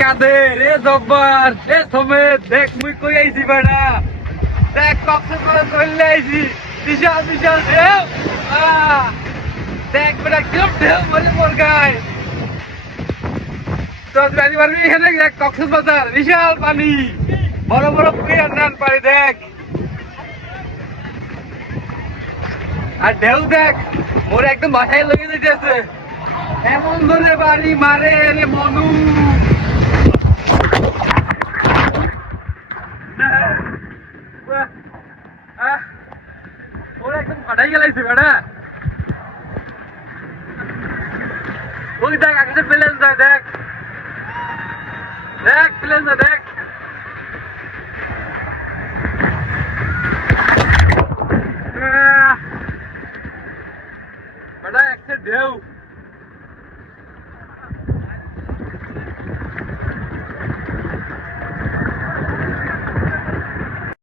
কাদের এ জব্বার এ থমে দেখ মুই কই আইছি বেড়া দেখ কক্সেস করে চলে আইছি বিশাল বিশাল ঢেউ দেখ বেড়া কিরম ঢেউ মরে মোর গায় তো জানি পারবি এখানে দেখ কক্সেস বাজার বিশাল পানি বড় বড় প্লেয়ার নান পারে দেখ আর ঢেউ দেখ মোর একদম বাসায় লেগে যেতেছে এমন ধরে বাড়ি মারে রে মনু ওরা একদম ফাটাই গেলাইছে বেড়া ওই দেখ আকাশে প্লেন যায় দেখ দেখ প্লেন যায় দেখ বেড়া একটা ঢেউ